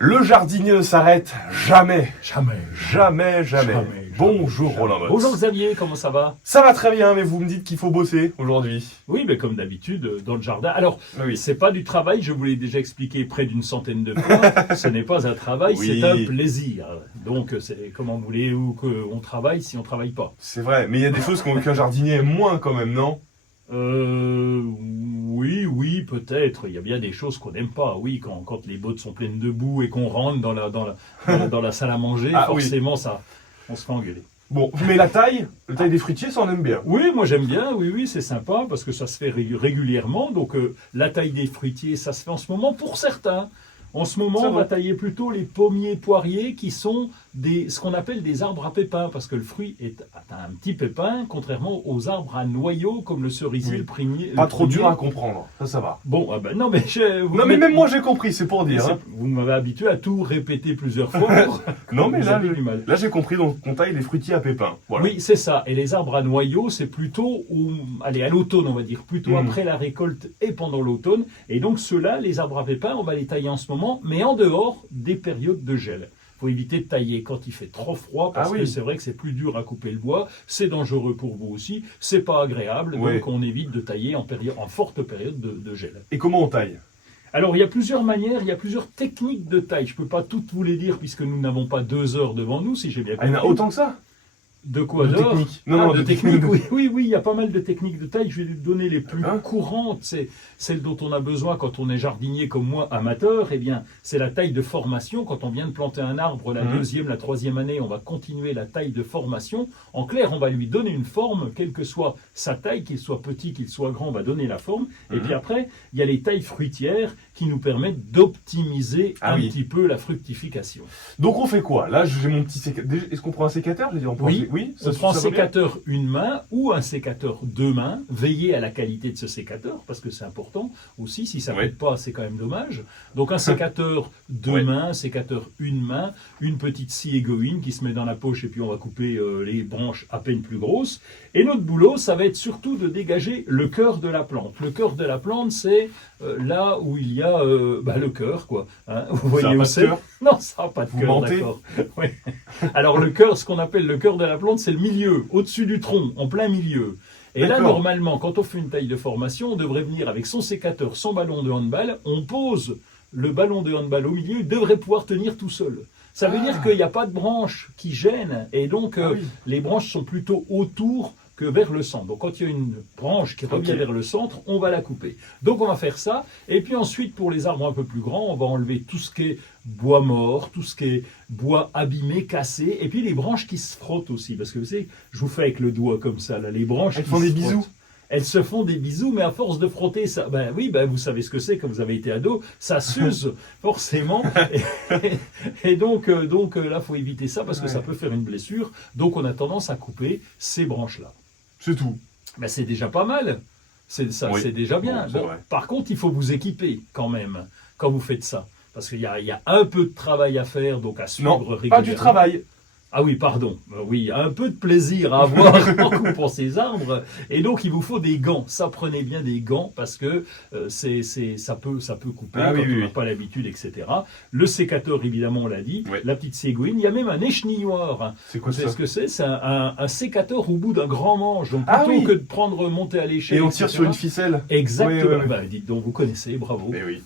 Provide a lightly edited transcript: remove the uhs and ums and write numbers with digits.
Le jardinier ne s'arrête jamais. Jamais. Jamais, jamais. Jamais. Bonjour Roland Motz. Bonjour Xavier, comment ça va? Ça va très bien, mais vous me dites qu'il faut bosser aujourd'hui. Oui, mais comme d'habitude, dans le jardin. Alors, Oui. c'est pas du travail, je vous l'ai déjà expliqué près d'une centaine de fois. Ce n'est pas un travail, Oui. c'est un plaisir. Donc, c'est comment voulez-vous qu'on travaille si on travaille pas? C'est vrai, mais il y a des choses qu'un jardinier aime moins quand même, non? Oui, peut-être. Il y a bien des choses qu'on n'aime pas. Oui, quand les bottes sont pleines de boue et qu'on rentre dans la salle à manger, Ah, oui. forcément, ça, on se fait engueuler. Bon, mais la taille des fruitiers, ça on aime bien. Oui, moi j'aime bien, oui, c'est sympa parce que ça se fait régulièrement. Donc la taille des fruitiers, ça se fait en ce moment pour certains. En ce moment, C'est on va vrai. tailler plutôt les pommiers poiriers qui sont ce qu'on appelle des arbres à pépins parce que le fruit a un petit pépin, contrairement aux arbres à noyaux comme le cerisier, Oui. le prunier. Pas le trop dur prunier. à comprendre, ça va. Bon, ah ben non, mais Non mais même moi j'ai compris, c'est pour dire. Hein. vous m'avez habitué à tout répéter plusieurs fois. Non mais Vous là, avez du mal. là j'ai compris, donc on taille les fruitiers à pépins. Voilà. Oui, c'est ça. Et les arbres à noyaux, c'est plutôt à l'automne, on va dire, plutôt après la récolte et pendant l'automne. Et donc ceux-là, les arbres à pépins, on va les tailler en ce moment, mais en dehors des périodes de gel. Il faut éviter de tailler quand il fait trop froid, parce Ah oui. que c'est vrai que c'est plus dur à couper le bois, c'est dangereux pour vous aussi, c'est pas agréable, Ouais. donc on évite de tailler en forte période de gel. Et comment on taille? Alors, il y a plusieurs manières, il y a plusieurs techniques de taille. Je ne peux pas toutes vous les dire puisque nous n'avons pas 2 heures devant nous, si j'ai bien Ah, il y en compris. a autant que ça? De quoi De d'or? techniques. Non, De de techniques, techniques. oui, il y a pas mal de techniques de taille. Je vais vous donner les plus Hein courantes. C'est celles dont on a besoin quand on est jardinier comme moi, amateur. Eh bien, c'est la taille de formation. Quand on vient de planter un arbre, la deuxième, la troisième année, on va continuer la taille de formation. En clair, on va lui donner une forme, quelle que soit sa taille, qu'il soit petit, qu'il soit grand, on va donner la forme. Et puis après, il y a les tailles fruitières qui nous permettent d'optimiser Ah un oui. petit peu la fructification. Donc on fait quoi? Là j'ai mon petit sécateur. Est-ce qu'on prend un sécateur? J'ai dit, on prend Oui, ça, on prend un ça va bien sécateur une main ou un sécateur 2 mains. Veillez à la qualité de ce sécateur parce que c'est important aussi. Si ça ne Ouais. pète pas, c'est quand même dommage. Donc un sécateur 2 Ouais. mains, un sécateur une main, une petite scie égoïne qui se met dans la poche et puis on va couper les branches à peine plus grosses. Et notre boulot, ça va être surtout de dégager le cœur de la plante. Le cœur de la plante, c'est là où il y a le cœur, quoi. Hein, vous voyez a où pas de c'est? cœur? Non, ça n'a pas de Vous cœur, mentez? d'accord. Ouais. Alors le cœur, ce qu'on appelle le cœur de la plante, c'est le milieu, au-dessus du tronc, en plein milieu. Et là, D'accord. normalement, quand on fait une taille de formation, on devrait venir avec son sécateur, son ballon de handball, on pose le ballon de handball au milieu, il devrait pouvoir tenir tout seul. Ça veut dire qu'il n'y a pas de branches qui gênent, et donc Ah oui. les branches sont plutôt autour que vers le centre. Donc quand il y a une branche qui revient Ok. vers le centre, on va la couper. Donc on va faire ça, et puis ensuite pour les arbres un peu plus grands, on va enlever tout ce qui est bois mort, tout ce qui est bois abîmé, cassé, et puis les branches qui se frottent aussi, parce que vous savez, je vous fais avec le doigt comme ça, là, les branches Elles qui font des se bisous. frottent. Elles se font des bisous, mais à force de frotter, ça, vous savez ce que c'est quand vous avez été ado, ça s'use forcément. Et donc là, faut éviter ça parce que ça peut faire une blessure. Donc on a tendance à couper ces branches-là. C'est tout. Ben, c'est déjà pas mal. Oui. C'est déjà bien. Bon, c'est vrai. Par contre, il faut vous équiper quand même quand vous faites ça. Parce qu'il y a un peu de travail à faire, donc à suivre Non, régulièrement. pas du travail. Ah oui, pardon. Oui, un peu de plaisir à avoir en coupant ces arbres. Et donc, il vous faut des gants. Ça, prenez bien des gants parce que ça peut couper Ah quand oui, oui, on n'a oui. pas l'habitude, etc. Le sécateur, évidemment, on l'a dit. Ouais. La petite ségouine. Il y a même un échenilloir. C'est quoi Vous savez ça? ce que c'est? C'est un sécateur au bout d'un grand manche. Donc, Ah plutôt oui. que de prendre, monter à l'échelle, Et on tire etc. sur une ficelle. Exactement. Oui, oui, oui. Dites donc, vous connaissez, bravo. Mais oui.